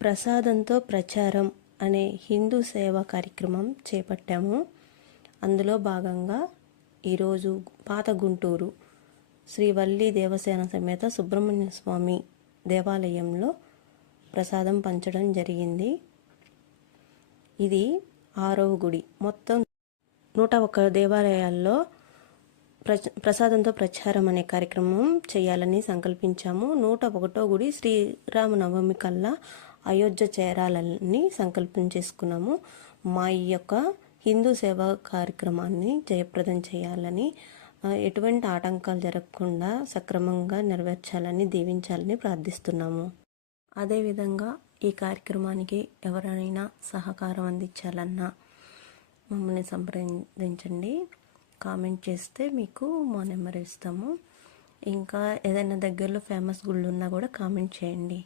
ప్రసాదంతో ప్రచారం అనే హిందూ సేవా కార్యక్రమం చేపట్టాము. అందులో భాగంగా ఈరోజు పాత గుంటూరు శ్రీ వల్లి దేవసేన సమేత సుబ్రహ్మణ్య స్వామి దేవాలయంలో ప్రసాదం పంచడం జరిగింది. ఇది 6వ గుడి. మొత్తం 101 దేవాలయాల్లో ప్రసాదంతో ప్రచారం అనే కార్యక్రమం చేయాలని సంకల్పించాము. 101వ గుడి శ్రీరామనవమి కల్లా అయోధ్య చేరాలని సంకల్పం చేసుకున్నాము. మా ఈ యొక్క హిందూ సేవా కార్యక్రమాన్ని జయప్రదం చేయాలని, ఎటువంటి ఆటంకాలు జరగకుండా సక్రమంగా నెరవేర్చాలని, దీవించాలని ప్రార్థిస్తున్నాము. అదేవిధంగా ఈ కార్యక్రమానికి ఎవరైనా సహకారం అందించాలన్నా మమ్మల్ని సంప్రదించండి. కామెంట్ చేస్తే మీకు మా నెంబర్ ఇస్తాము. ఇంకా ఏదైనా దగ్గరలో ఫేమస్ గుళ్ళు ఉన్నా కూడా కామెంట్ చేయండి.